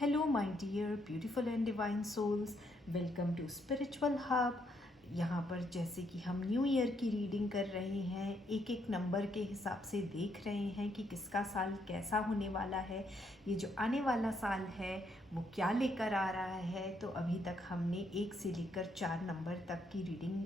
Hello, my dear beautiful and divine souls. Welcome to Spiritual Hub. यहाँ पर जैसे कि हम न्यू ईयर की रीडिंग कर रहे हैं, एक एक नंबर के हिसाब से देख रहे हैं कि किसका साल कैसा होने वाला है, ये जो आने वाला साल है वो क्या लेकर आ रहा है। तो अभी तक हमने 1 से लेकर 4 नंबर तक की रीडिंग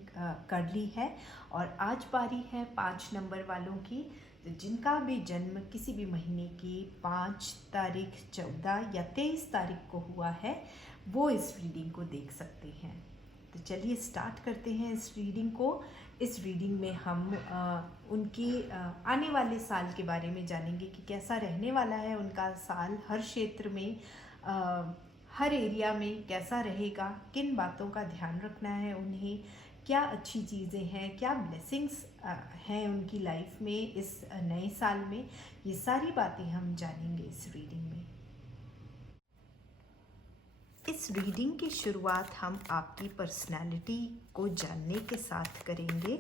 कर ली है और आज बारी है 5 नंबर वालों की। तो जिनका भी जन्म किसी भी महीने की 5 तारीख, 14 या 23 तारीख को हुआ है वो इस रीडिंग को देख सकते हैं। तो चलिए स्टार्ट करते हैं इस रीडिंग को। इस रीडिंग में हम उनके आने वाले साल के बारे में जानेंगे कि कैसा रहने वाला है उनका साल, हर क्षेत्र में, हर एरिया में कैसा रहेगा, किन बातों का ध्यान रखना है उन्हें, क्या अच्छी चीज़ें हैं, क्या ब्लेसिंग्स हैं उनकी लाइफ में इस नए साल में। ये सारी बातें हम जानेंगे इस रीडिंग में। इस रीडिंग की शुरुआत हम आपकी पर्सनालिटी को जानने के साथ करेंगे।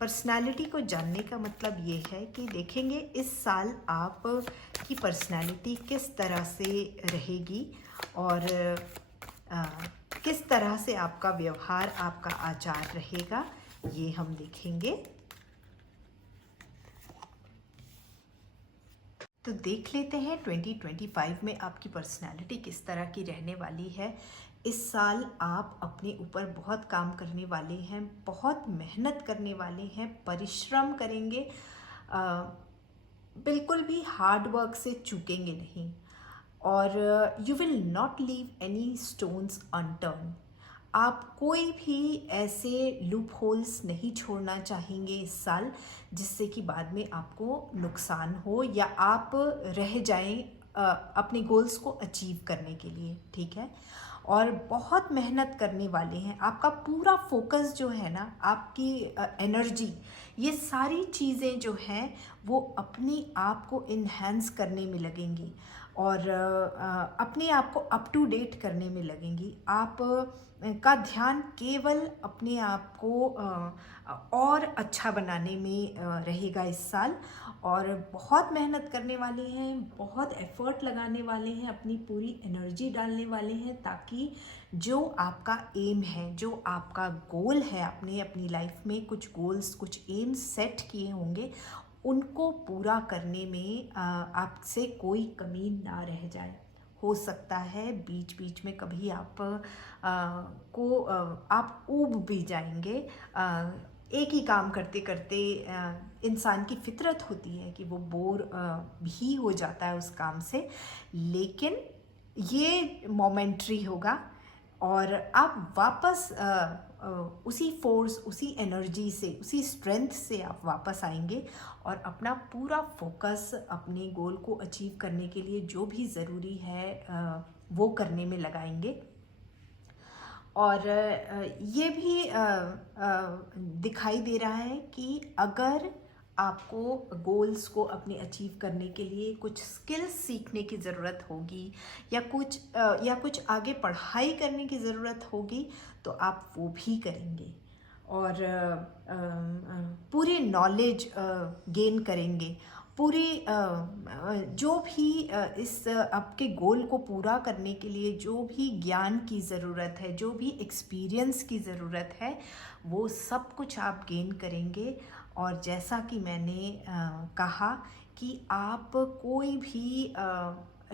पर्सनालिटी को जानने का मतलब ये है कि देखेंगे इस साल आप की पर्सनालिटी किस तरह से रहेगी और किस तरह से आपका व्यवहार, आपका आचार रहेगा, ये हम देखेंगे। तो देख लेते हैं 2025 में आपकी पर्सनालिटी किस तरह की रहने वाली है। इस साल आप अपने ऊपर बहुत काम करने वाले हैं, बहुत मेहनत करने वाले हैं, परिश्रम करेंगे, बिल्कुल भी हार्ड वर्क से चूकेंगे नहीं और you will not leave any stones unturned. आप कोई भी ऐसे लूप होल्स नहीं छोड़ना चाहेंगे इस साल जिससे कि बाद में आपको नुकसान हो या आप रह जाएं अपने गोल्स को अचीव करने के लिए, ठीक है। और बहुत मेहनत करने वाले हैं, आपका पूरा फोकस जो है ना, आपकी एनर्जी, ये सारी चीज़ें जो हैं वो अपने आप को इन्हेंस करने में लगेंगी और अपने आप को अप टू डेट करने में लगेंगी। आप का ध्यान केवल अपने आप को और अच्छा बनाने में रहेगा इस साल और बहुत मेहनत करने वाले हैं, बहुत एफर्ट लगाने वाले हैं, अपनी पूरी एनर्जी डालने वाले हैं ताकि जो आपका एम है, जो आपका गोल है, अपनी लाइफ में कुछ गोल्स, कुछ एम्स सेट किए होंगे, उनको पूरा करने में आपसे कोई कमी ना रह जाए। हो सकता है बीच बीच में कभी आप आप ऊब भी जाएंगे। एक ही काम करते करते इंसान की फितरत होती है कि वो बोर भी हो जाता है उस काम से, लेकिन ये मोमेंट्री होगा और आप वापस उसी फोर्स, उसी एनर्जी से, उसी स्ट्रेंथ से आप वापस आएंगे और अपना पूरा फोकस अपने गोल को अचीव करने के लिए जो भी ज़रूरी है वो करने में लगाएंगे। और ये भी दिखाई दे रहा है कि अगर आपको गोल्स को अपने अचीव करने के लिए कुछ स्किल्स सीखने की ज़रूरत होगी या कुछ आगे पढ़ाई करने की ज़रूरत होगी तो आप वो भी करेंगे और पूरी नॉलेज गेन करेंगे। पूरी जो भी इस आपके गोल को पूरा करने के लिए जो भी ज्ञान की ज़रूरत है, जो भी एक्सपीरियंस की ज़रूरत है, वो सब कुछ आप गेन करेंगे। और जैसा कि मैंने कहा कि आप कोई भी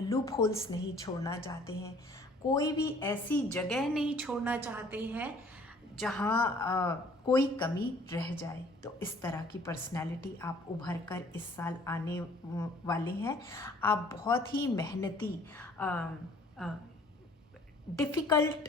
लूप होल्स नहीं छोड़ना चाहते हैं, कोई भी ऐसी जगह नहीं छोड़ना चाहते हैं जहाँ कोई कमी रह जाए। तो इस तरह की पर्सनालिटी आप उभर कर इस साल आने वाले हैं। आप बहुत ही मेहनती, डिफ़िकल्ट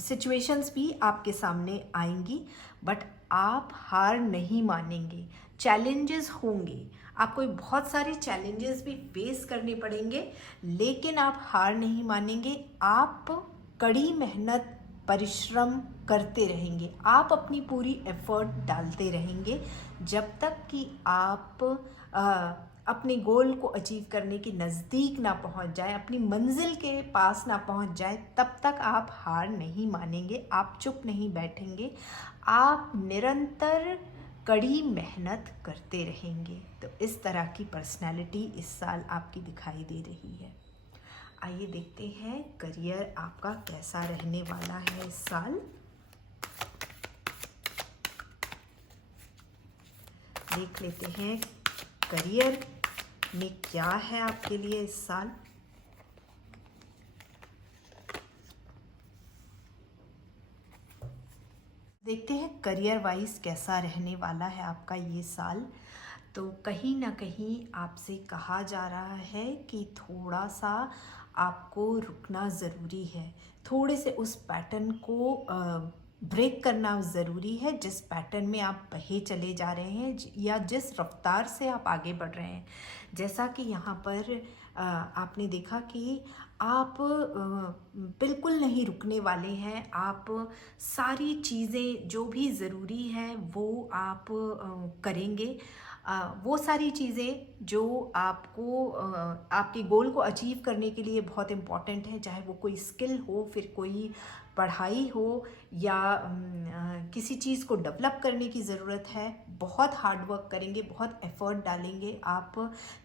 सिचुएशंस भी आपके सामने आएंगी, बट आप हार नहीं मानेंगे। चैलेंजेस होंगे, आपको बहुत सारे चैलेंजेस भी फेस करने पड़ेंगे, लेकिन आप हार नहीं मानेंगे। आप कड़ी मेहनत, परिश्रम करते रहेंगे, आप अपनी पूरी एफर्ट डालते रहेंगे जब तक कि आप अपने गोल को अचीव करने के नज़दीक ना पहुंच जाए, अपनी मंजिल के पास ना पहुंच जाए, तब तक आप हार नहीं मानेंगे, आप चुप नहीं बैठेंगे, आप निरंतर कड़ी मेहनत करते रहेंगे। तो इस तरह की पर्सनालिटी इस साल आपकी दिखाई दे रही है। आइए देखते हैं करियर आपका कैसा रहने वाला है इस साल। देख लेते हैं करियर में क्या है आपके लिए इस साल। देखते हैं करियर वाइज कैसा रहने वाला है आपका ये साल। तो कहीं ना कहीं आपसे कहा जा रहा है कि थोड़ा सा आपको रुकना ज़रूरी है, थोड़े से उस पैटर्न को ब्रेक करना ज़रूरी है जिस पैटर्न में आप बहे चले जा रहे हैं या जिस रफ्तार से आप आगे बढ़ रहे हैं। जैसा कि यहाँ पर आपने देखा कि आप बिल्कुल नहीं रुकने वाले हैं। आप सारी चीज़ें जो भी ज़रूरी है वो आप करेंगे। वो सारी चीज़ें जो आपको आपके गोल को अचीव करने के लिए बहुत इम्पॉर्टेंट है, चाहे वो कोई स्किल हो, फिर कोई पढ़ाई हो या किसी चीज़ को डेवलप करने की ज़रूरत है। बहुत हार्ड वर्क करेंगे, बहुत एफर्ट डालेंगे आप।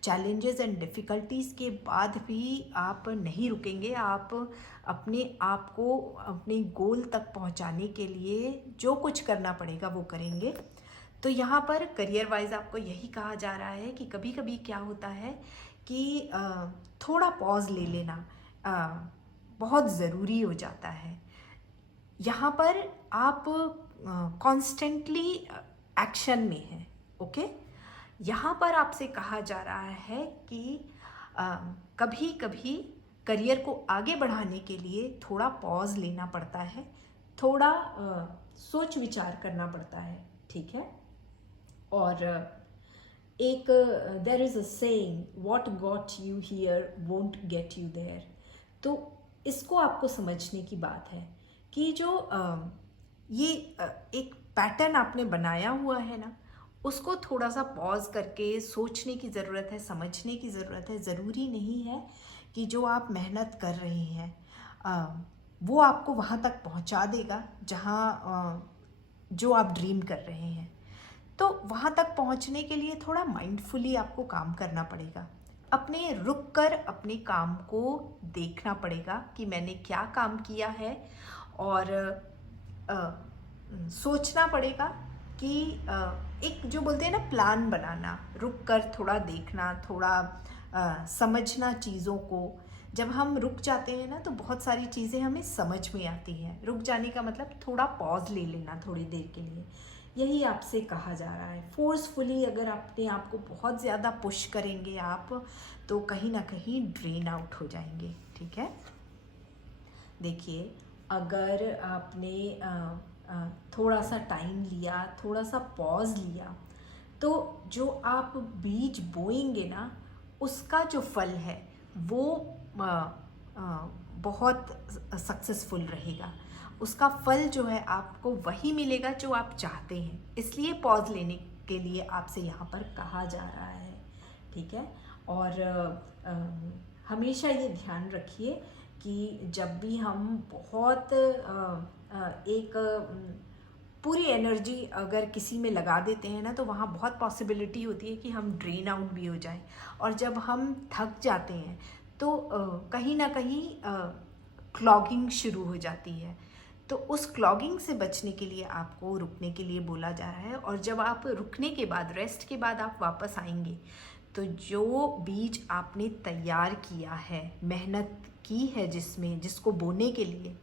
चैलेंजेस एंड डिफ़िकल्टीज़ के बाद भी आप नहीं रुकेंगे। आप अपने आप को अपने गोल तक पहुंचाने के लिए जो कुछ करना पड़ेगा वो करेंगे। तो यहाँ पर करियर वाइज आपको यही कहा जा रहा है कि कभी कभी क्या होता है कि थोड़ा पॉज ले लेना बहुत ज़रूरी हो जाता है। यहाँ पर आप कॉन्स्टेंटली एक्शन में हैं। ओके, यहाँ पर आपसे कहा जा रहा है कि कभी कभी करियर को आगे बढ़ाने के लिए थोड़ा पॉज लेना पड़ता है, थोड़ा सोच विचार करना पड़ता है। ठीक है। और एक there is a saying, what got you here won't get you there. तो इसको आपको समझने की बात है कि जो ये एक पैटर्न आपने बनाया हुआ है ना, उसको थोड़ा सा पॉज करके सोचने की ज़रूरत है, समझने की ज़रूरत है। ज़रूरी नहीं है कि जो आप मेहनत कर रहे हैं वो आपको वहाँ तक पहुँचा देगा जहाँ जो आप ड्रीम कर रहे हैं। तो वहाँ तक पहुँचने के लिए थोड़ा माइंडफुली आपको काम करना पड़ेगा। अपने रुक कर अपने काम को देखना पड़ेगा कि मैंने क्या काम किया है, और सोचना पड़ेगा कि एक जो बोलते हैं ना प्लान बनाना, रुक कर थोड़ा देखना, थोड़ा समझना चीज़ों को। जब हम रुक जाते हैं ना तो बहुत सारी चीज़ें हमें समझ में आती हैं। रुक जाने का मतलब थोड़ा पॉज ले लेना थोड़ी देर के लिए, यही आपसे कहा जा रहा है। फोर्सफुली अगर अपने आप को बहुत ज़्यादा पुश करेंगे आप तो कहीं ना कहीं ड्रेन आउट हो जाएंगे। ठीक है। देखिए, अगर आपने थोड़ा सा टाइम लिया, थोड़ा सा पॉज लिया, तो जो आप बीज बोएंगे ना उसका जो फल है वो बहुत सक्सेसफुल रहेगा। उसका फल जो है आपको वही मिलेगा जो आप चाहते हैं। इसलिए पॉज लेने के लिए आपसे यहाँ पर कहा जा रहा है। ठीक है। और हमेशा ये ध्यान रखिए कि जब भी हम बहुत एक पूरी एनर्जी अगर किसी में लगा देते हैं ना तो वहाँ बहुत पॉसिबिलिटी होती है कि हम ड्रेन आउट भी हो जाएं। और जब हम थक जाते हैं तो कहीं ना कहीं क्लॉगिंग शुरू हो जाती है। तो उस क्लॉगिंग से बचने के लिए आपको रुकने के लिए बोला जा रहा है। और जब आप रुकने के बाद, रेस्ट के बाद आप वापस आएंगे तो जो बीज आपने तैयार किया है, मेहनत की है जिसमें, जिसको बोने के लिए,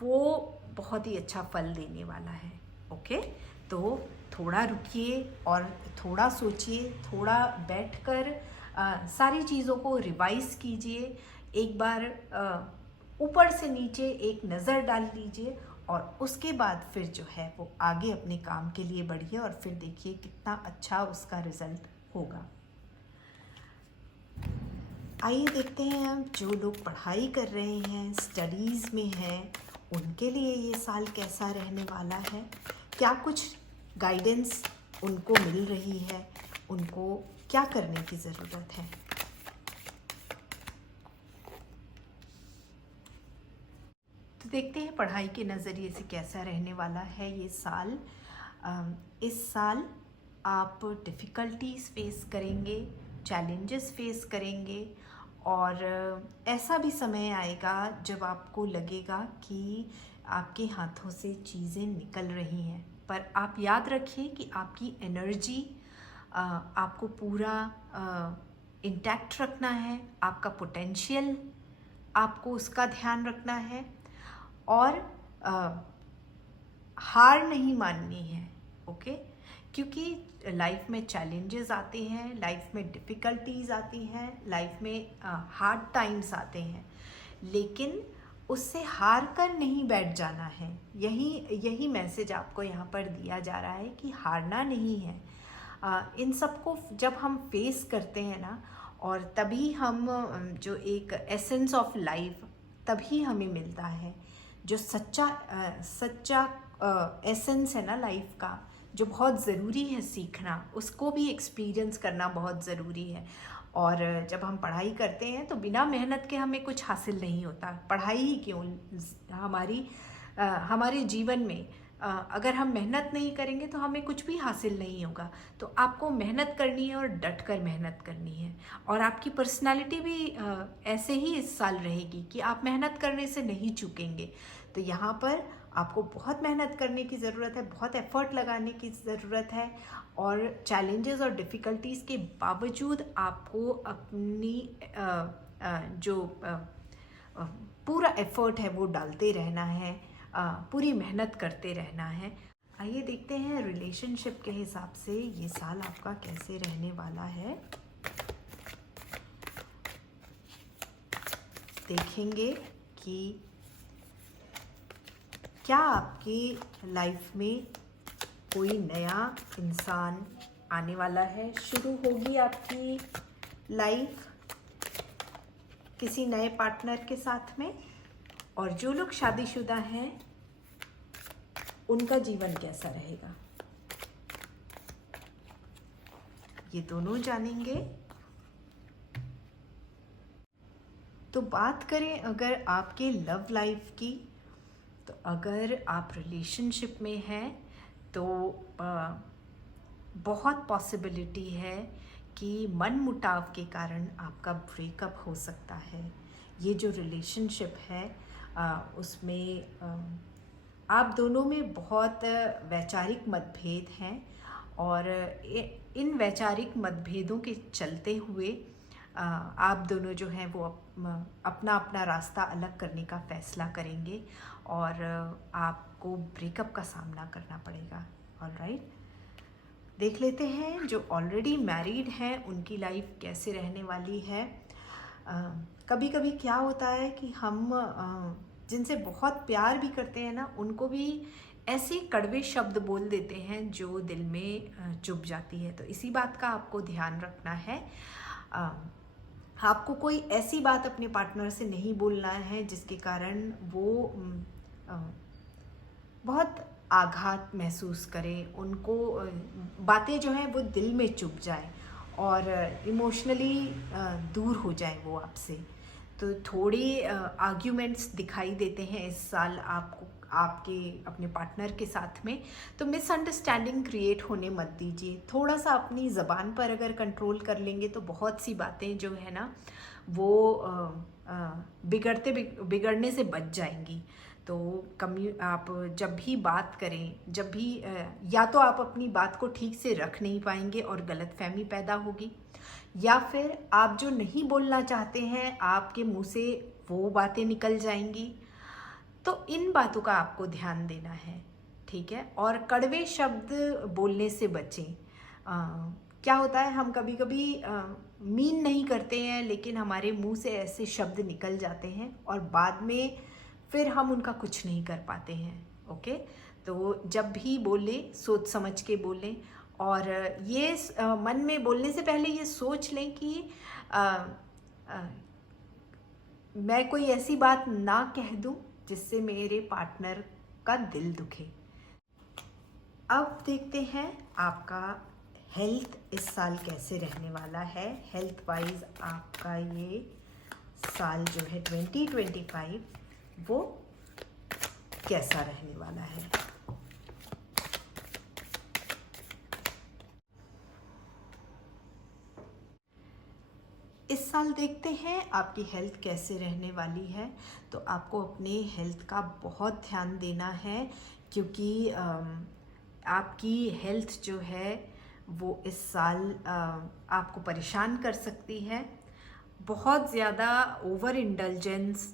वो बहुत ही अच्छा फल देने वाला है। ओके, तो थोड़ा रुकिए और थोड़ा सोचिए, थोड़ा बैठकर सारी चीज़ों को रिवाइज कीजिए। एक बार ऊपर से नीचे एक नज़र डाल लीजिए और उसके बाद फिर जो है वो आगे अपने काम के लिए बढ़िए और फिर देखिए कितना अच्छा उसका रिज़ल्ट होगा। आइए देखते हैं हम जो लोग पढ़ाई कर रहे हैं, स्टडीज़ में हैं, उनके लिए ये साल कैसा रहने वाला है। क्या कुछ गाइडेंस उनको मिल रही है, उनको क्या करने की ज़रूरत है। तो देखते हैं पढ़ाई के नज़रिए से कैसा रहने वाला है ये साल। इस साल आप डिफ़िकल्टीज़ फेस करेंगे, चैलेंजेस फेस करेंगे और ऐसा भी समय आएगा जब आपको लगेगा कि आपके हाथों से चीज़ें निकल रही हैं, पर आप याद रखिए कि आपकी एनर्जी आपको पूरा इंटैक्ट रखना है, आपका पोटेंशियल आपको उसका ध्यान रखना है, और हार नहीं माननी है। ओके, क्योंकि लाइफ में चैलेंजेस आते हैं, लाइफ में डिफ़िकल्टीज आती हैं, लाइफ में हार्ड टाइम्स आते हैं, लेकिन उससे हार कर नहीं बैठ जाना है। यही मैसेज आपको यहाँ पर दिया जा रहा है कि हारना नहीं है। इन सबको जब हम फेस करते हैं ना, और तभी हम जो एक एसेंस ऑफ लाइफ तभी हमें मिलता है, जो सच्चा एसेंस है ना लाइफ का, जो बहुत ज़रूरी है सीखना, उसको भी एक्सपीरियंस करना बहुत ज़रूरी है। और जब हम पढ़ाई करते हैं तो बिना मेहनत के हमें कुछ हासिल नहीं होता। पढ़ाई ही क्यों, हमारे जीवन में अगर हम मेहनत नहीं करेंगे तो हमें कुछ भी हासिल नहीं होगा। तो आपको मेहनत करनी है और डट कर मेहनत करनी है, और आपकी पर्सनालिटी भी ऐसे ही इस साल रहेगी कि आप मेहनत करने से नहीं चूकेंगे। तो यहाँ पर आपको बहुत मेहनत करने की ज़रूरत है, बहुत एफर्ट लगाने की ज़रूरत है, और चैलेंजेस और डिफ़िकल्टीज़ के बावजूद आपको अपनी जो पूरा एफर्ट है वो डालते रहना है, पूरी मेहनत करते रहना है। आइए देखते हैं रिलेशनशिप के हिसाब से ये साल आपका कैसे रहने वाला है। देखेंगे कि क्या आपकी लाइफ में कोई नया इंसान आने वाला है, शुरू होगी आपकी लाइफ किसी नए पार्टनर के साथ में, और जो लोग शादीशुदा हैं उनका जीवन कैसा रहेगा, ये दोनों जानेंगे। तो बात करें अगर आपके लव लाइफ की, तो अगर आप रिलेशनशिप में हैं तो बहुत पॉसिबिलिटी है कि मनमुटाव के कारण आपका ब्रेकअप हो सकता है। ये जो रिलेशनशिप है उसमें आप दोनों में बहुत वैचारिक मतभेद हैं, और इन वैचारिक मतभेदों के चलते हुए आप दोनों जो हैं वो अपना अपना रास्ता अलग करने का फ़ैसला करेंगे, और आपको ब्रेकअप का सामना करना पड़ेगा। ऑलराइट, देख लेते हैं जो ऑलरेडी मैरिड हैं उनकी लाइफ कैसे रहने वाली है। कभी कभी क्या होता है कि हम जिनसे बहुत प्यार भी करते हैं ना, उनको भी ऐसे कड़वे शब्द बोल देते हैं जो दिल में चुभ जाती है। तो इसी बात का आपको ध्यान रखना है। आपको कोई ऐसी बात अपने पार्टनर से नहीं बोलना है जिसके कारण वो बहुत आघात महसूस करें, उनको बातें जो हैं वो दिल में चुभ जाए और इमोशनली दूर हो जाए वो आपसे। तो थोड़े आर्ग्यूमेंट्स दिखाई देते हैं इस साल आपको आपके अपने पार्टनर के साथ में। तो मिसअंडरस्टैंडिंग क्रिएट होने मत दीजिए। थोड़ा सा अपनी ज़बान पर अगर कंट्रोल कर लेंगे तो बहुत सी बातें जो है ना वो बिगड़ने से बच जाएंगी। तो आप जब भी बात करें, जब भी या तो आप अपनी बात को ठीक से रख नहीं पाएंगे और गलतफहमी पैदा होगी, या फिर आप जो नहीं बोलना चाहते हैं आपके मुंह से वो बातें निकल जाएंगी। तो इन बातों का आपको ध्यान देना है, ठीक है। और कड़वे शब्द बोलने से बचें। क्या होता है, हम कभी कभी मीन नहीं करते हैं लेकिन हमारे मुंह से ऐसे शब्द निकल जाते हैं और बाद में फिर हम उनका कुछ नहीं कर पाते हैं। ओके, तो जब भी बोले सोच समझ के बोलें, और ये मन में बोलने से पहले ये सोच लें कि मैं कोई ऐसी बात ना कह दूं जिससे मेरे पार्टनर का दिल दुखे। अब देखते हैं आपका हेल्थ इस साल कैसे रहने वाला है। हेल्थ वाइज आपका ये साल जो है 2025 वो कैसा रहने वाला है। इस साल देखते हैं आपकी हेल्थ कैसे रहने वाली है। तो आपको अपने हेल्थ का बहुत ध्यान देना है, क्योंकि आपकी हेल्थ जो है वो इस साल आपको परेशान कर सकती है। बहुत ज़्यादा ओवर इंडल्जेंस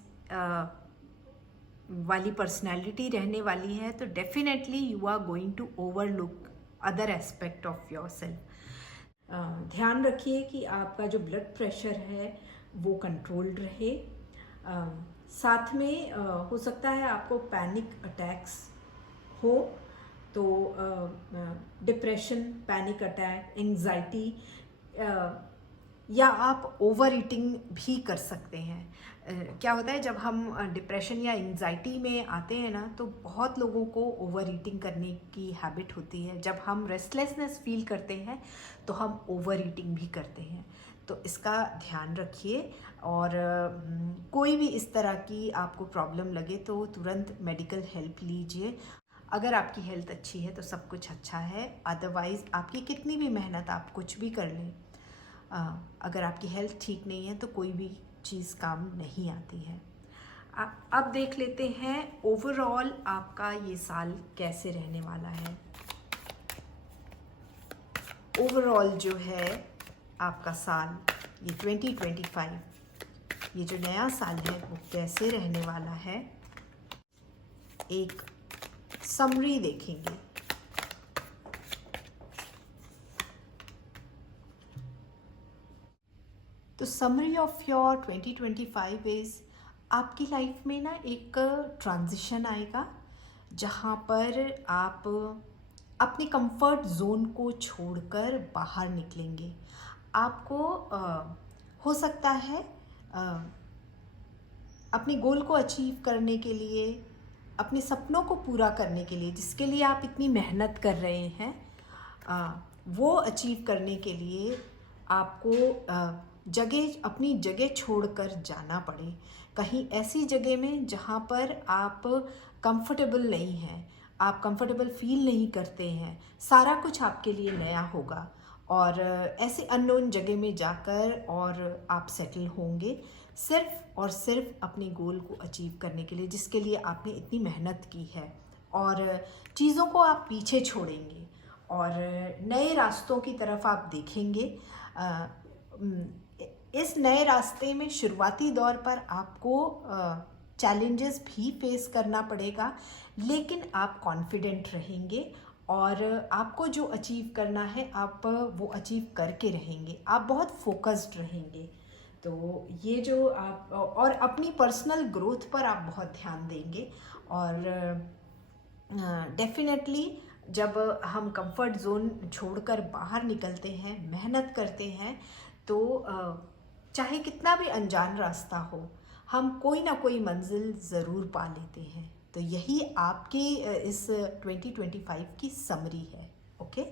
वाली पर्सनैलिटी रहने वाली है, तो definitely you are going to overlook other aspect of yourself. ध्यान रखिए कि आपका जो ब्लड प्रेशर है वो कंट्रोल्ड रहे। साथ में हो सकता है आपको पैनिक अटैक्स हो, तो डिप्रेशन, पैनिक अटैक, एंजाइटी, या आप ओवर ईटिंग भी कर सकते हैं। क्या होता है जब हम डिप्रेशन या एंजाइटी में आते हैं ना, तो बहुत लोगों को ओवर ईटिंग करने की हैबिट होती है। जब हम रेस्टलेसनेस फील करते हैं तो हम ओवर ईटिंग भी करते हैं। तो इसका ध्यान रखिए, और कोई भी इस तरह की आपको प्रॉब्लम लगे तो तुरंत मेडिकल हेल्प लीजिए। अगर आपकी हेल्थ अच्छी है तो सब कुछ अच्छा है, अदरवाइज़ आपकी कितनी भी मेहनत आप कुछ भी कर लें, अगर आपकी हेल्थ ठीक नहीं है तो कोई भी चीज़ काम नहीं आती है। अब देख लेते हैं ओवरऑल आपका ये साल कैसे रहने वाला है। ओवरऑल जो है आपका साल, ये 2025, ये जो नया साल है वो कैसे रहने वाला है, एक समरी देखेंगे। तो समरी ऑफ योर 2025 इज़, आपकी लाइफ में ना एक ट्रांजिशन आएगा जहाँ पर आप अपने कंफर्ट जोन को छोड़कर बाहर निकलेंगे। आपको हो सकता है अपने गोल को अचीव करने के लिए, अपने सपनों को पूरा करने के लिए, जिसके लिए आप इतनी मेहनत कर रहे हैं, वो अचीव करने के लिए आपको अपनी जगह छोड़कर जाना पड़े, कहीं ऐसी जगह में जहाँ पर आप कंफर्टेबल नहीं हैं, आप कंफर्टेबल फील नहीं करते हैं। सारा कुछ आपके लिए नया होगा, और ऐसे अननोन जगह में जाकर और आप सेटल होंगे सिर्फ और सिर्फ अपने गोल को अचीव करने के लिए, जिसके लिए आपने इतनी मेहनत की है। और चीज़ों को आप पीछे छोड़ेंगे और नए रास्तों की तरफ आप देखेंगे। इस नए रास्ते में शुरुआती दौर पर आपको चैलेंजेस भी फेस करना पड़ेगा, लेकिन आप कॉन्फिडेंट रहेंगे और आपको जो अचीव करना है आप वो अचीव करके रहेंगे। आप बहुत फोकस्ड रहेंगे। तो ये जो आप और अपनी पर्सनल ग्रोथ पर आप बहुत ध्यान देंगे। और डेफिनेटली जब हम कंफर्ट जोन छोड़कर बाहर निकलते हैं, मेहनत करते हैं, तो चाहे कितना भी अनजान रास्ता हो, हम कोई ना कोई मंजिल ज़रूर पा लेते हैं। तो यही आपके इस 2025 की समरी है। ओके,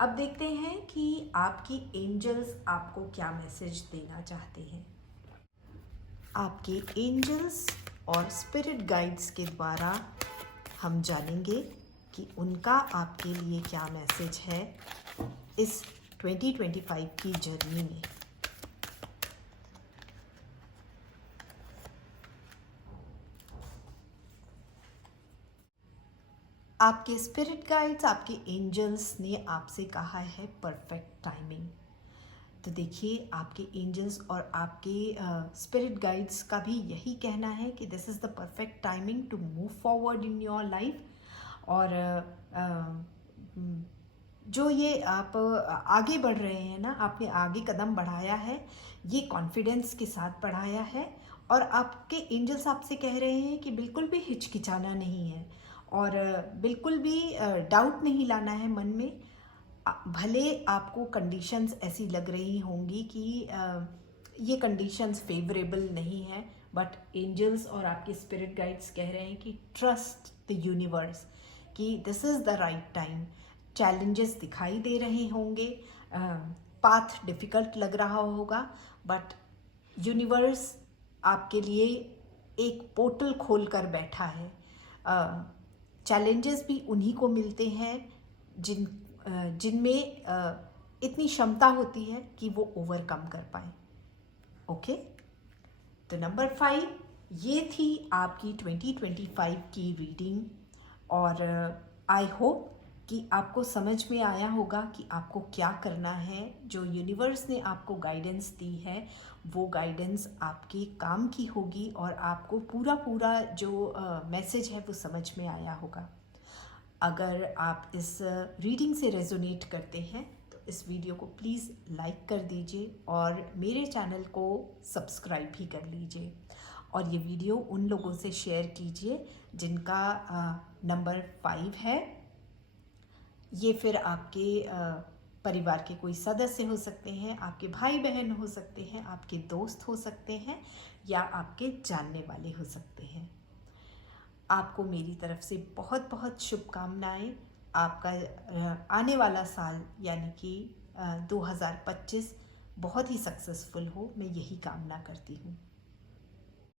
अब देखते हैं कि आपकी एंजल्स आपको क्या मैसेज देना चाहते हैं। आपके एंजल्स और स्पिरिट गाइड्स के द्वारा हम जानेंगे कि उनका आपके लिए क्या मैसेज है इस 2025 की जर्नी में। आपके स्पिरिट गाइड्स, आपके एंजल्स ने आपसे कहा है परफेक्ट टाइमिंग। तो देखिए, आपके एंजल्स और आपके स्पिरिट गाइड्स का भी यही कहना है कि this is the perfect timing to move forward in your life. और जो ये आप आगे बढ़ रहे हैं ना, आपने आगे कदम बढ़ाया है, ये कॉन्फिडेंस के साथ बढ़ाया है। और आपके एंजल्स आपसे कह रहे हैं कि बिल्कुल भी हिचकिचाना नहीं है और बिल्कुल भी डाउट नहीं लाना है मन में। भले आपको कंडीशंस ऐसी लग रही होंगी कि ये कंडीशंस फेवरेबल नहीं है, बट एंजल्स और आपके स्पिरिट गाइड्स कह रहे हैं कि ट्रस्ट द यूनिवर्स, कि this is the right time. Challenges दिखाई दे रहे होंगे, पाथ डिफ़िकल्ट लग रहा होगा, बट यूनिवर्स आपके लिए एक पोर्टल खोल कर बैठा है। चैलेंजेस भी उन्हीं को मिलते हैं जिनमें इतनी क्षमता होती है कि वो ओवरकम कर पाए। ओके, तो नंबर 5 ये थी आपकी 2025 की रीडिंग। और आई होप कि आपको समझ में आया होगा कि आपको क्या करना है। जो यूनिवर्स ने आपको गाइडेंस दी है वो गाइडेंस आपके काम की होगी और आपको पूरा पूरा जो मैसेज है वो समझ में आया होगा। अगर आप इस रीडिंग से रेजोनेट करते हैं तो इस वीडियो को प्लीज़ लाइक कर दीजिए और मेरे चैनल को सब्सक्राइब भी कर लीजिए। और ये वीडियो उन लोगों से शेयर कीजिए जिनका नंबर 5 है। ये फिर आपके परिवार के कोई सदस्य हो सकते हैं, आपके भाई बहन हो सकते हैं, आपके दोस्त हो सकते हैं या आपके जानने वाले हो सकते हैं। आपको मेरी तरफ से बहुत बहुत शुभकामनाएं। आपका आने वाला साल यानी कि 2025 बहुत ही सक्सेसफुल हो, मैं यही कामना करती हूँ।